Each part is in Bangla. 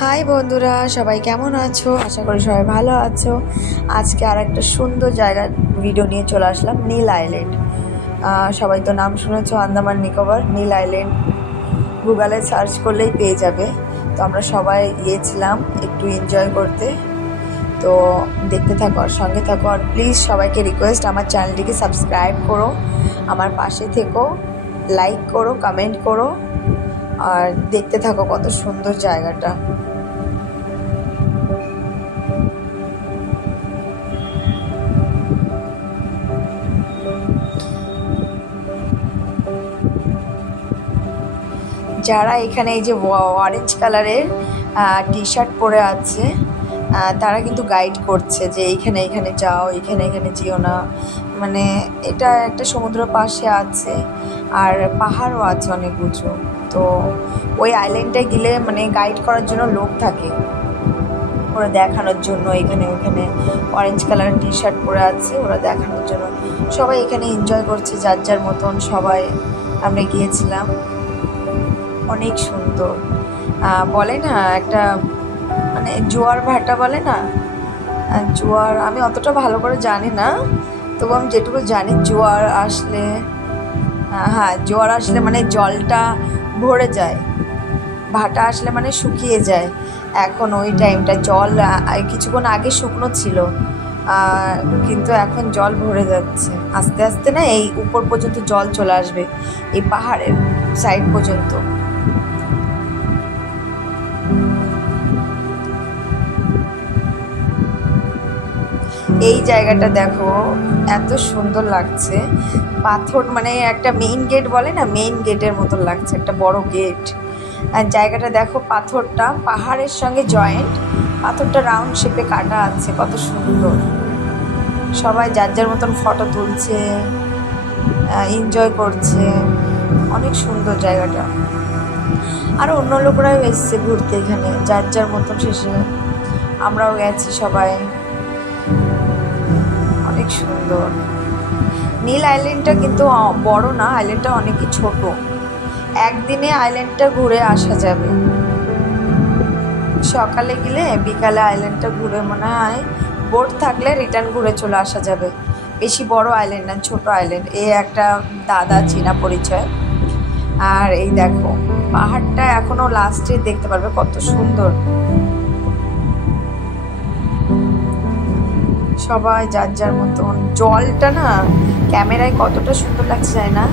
হাই বন্ধুরা, সবাই কেমন আছো? আশা করি সবাই ভালো আছো। আজকে আর একটা সুন্দর জায়গার ভিডিও নিয়ে চলে আসলাম, নীল আইল্যান্ড। সবাই তো নাম শুনেছো, আন্দামান নিকোবর নীল আইল্যান্ড। গুগলে সার্চ করলেই পেয়ে যাবে। তো আমরা সবাই গিয়েছিলাম একটু এনজয় করতে। তো দেখতে থাকো আর সঙ্গে থাকো। আর প্লিজ সবাইকে রিকোয়েস্ট, আমার চ্যানেলটিকে সাবস্ক্রাইব করো, আমার পাশে থেকো, লাইক করো, কমেন্ট করো, আর দেখতে থাকো কত সুন্দর জায়গাটা। যারা এখানে এই যে অরেঞ্জ কালারের টি শার্ট পরে আছে, তারা কিন্তু গাইড করছে যে এইখানে এইখানে যাও, এখানে এখানে যেও না। মানে এটা একটা সমুদ্র পাশে আছে আর পাহাড়ও আছে অনেক উঁচু। তো ওই আইল্যান্ডে গেলে মানে গাইড করার জন্য লোক থাকে, ওরা দেখানোর জন্য। এখানে ওখানে অরেঞ্জ কালারের টি শার্ট পরে আছে, ওরা দেখানোর জন্য। সবাই এখানে এনজয় করছে যার যার মতন। সবাই আমরা গিয়েছিলাম, অনেক সুন্দর। বলে না একটা মানে জোয়ার ভাটা বলে না, জোয়ার আমি অতটা ভালো করে জানি না, তবু আমি যেটুকু জানি জোয়ার আসলে, হ্যাঁ জোয়ার আসলে মানে জলটা ভরে যায়, ভাটা আসলে মানে শুকিয়ে যায়। এখন ওই টাইমটা জল কিছুক্ষণ আগে শুকনো ছিল, কিন্তু এখন জল ভরে যাচ্ছে আস্তে আস্তে। না এই উপর পর্যন্ত জল চলে আসবে, এই পাহাড়ের সাইড পর্যন্ত। এই জায়গাটা দেখো, এত সুন্দর লাগছে। পাথর মানে একটা মেইন গেট বলে না, মেইন গেটের মতো লাগছে, একটা বড় গেট। আর জায়গাটা দেখো, পাথরটা পাহাড়ের সঙ্গে জয়েন্ট, পাথরটা রাউন্ড শেপে কাটা আছে, কত সুন্দর। সবাই যার যার মতন ফটো তুলছে, এনজয় করছে, অনেক সুন্দর জায়গাটা। আরও অন্য লোকরাও এসছে ঘুরতে এখানে, যার যার মতন শেষে আমরাও গেছি সবাই। অনেক সুন্দর। নীল আইল্যান্ডটা কিন্তু বড় না, আইল্যান্ডটা অনেকই ছোট। একদিনে আইল্যান্ডটা ঘুরে আসা যাবে। সকালে গেলে বিকালে আইল্যান্ডটা ঘুরে, মনে হয় বোট থাকলে রিটার্ন ঘুরে চলে আসা যাবে। বেশি বড় আইল্যান্ড না, ছোট আইল্যান্ড। এই একটা দাদা চীনা পরিচয়। আর এই দেখো পাহাড়টা এখনো লাস্টে দেখতে পারবে, কত সুন্দর। সবাই যার যার মতন। জলটা না ক্যামেরায় কতটা সুন্দর লাগছে যায় না।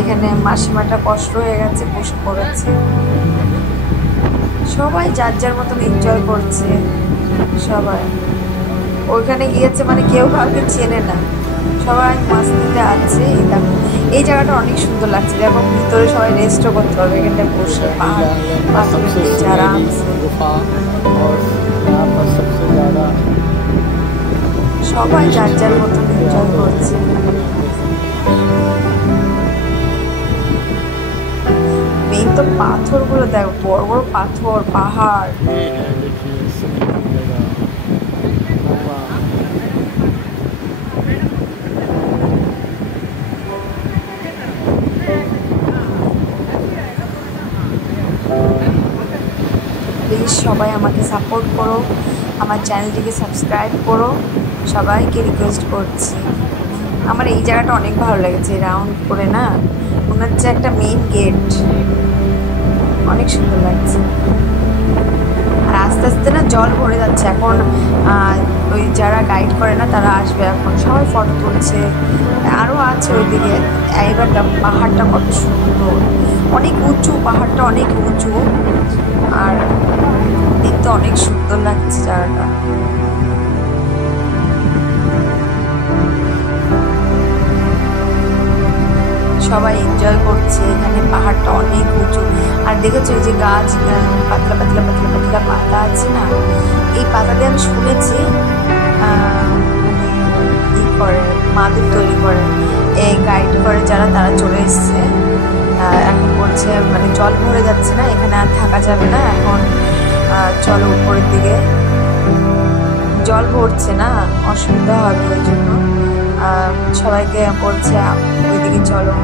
এখানে মাসিমাটা কষ্ট হয়ে গেছে, বসে পড়েছে। সবাই যার যার মতন এনজয় করছে। সবাই ওইখানে গিয়েছে মানে কেউ কাউকে চেনে না, সবাই মাস্তিতে আছে। এই দেখো এই জায়গাটা অনেক সুন্দর লাগছে। দেখো ভিতরে সবাই রেস্টও করতে পারবে, এখানটা বসে সবাই যার যার মতন এনজয় করছে। মেইন তো পাথরগুলো দেখো, বড় বড় পাথর, পাহাড়। প্লিজ সবাই আমাকে সাপোর্ট করো, আমার চ্যানেলটিকে সাবস্ক্রাইব করো, সবাইকে রিকোয়েস্ট করছি। আমার এই জায়গাটা অনেক ভালো লেগেছে, রাউন্ড করে না, মনে হচ্ছে একটা মেইন গেট, অনেক সুন্দর লাগছে। আর আস্তে আস্তে না জল ভরে যাচ্ছে এখন। ওই যারা গাইড করে না তারা আসবে এখন, সবাই ফটো তুলছে। আরও আছে ওইদিকে। এইবার পাহাড়টা কত সুন্দর, অনেক উঁচু, পাহাড়টা অনেক উঁচু, আর দেখতে অনেক সুন্দর লাগছে জায়গাটা। সবাই এনজয় করছে। এখানে পাহাড়টা অনেক উঁচু। আর দেখেছো এই যে গাছ, পাতলা পাতলা পাতলা পাতলা পাতা আছে না, এই পাতা দিয়ে আমি শুনেছি ই করে, মাদুর তৈরি করে। এই গাইড করে যারা, তারা চলে এসছে। এখন বলছে মানে জল ভরে যাচ্ছে না, এখানে আর থাকা যাবে না এখন, চলো উপরের দিকে। জল ভরছে না, অসুবিধা হবে, ওই জন্য সবাইকে বলছে ওইদিকে চলো।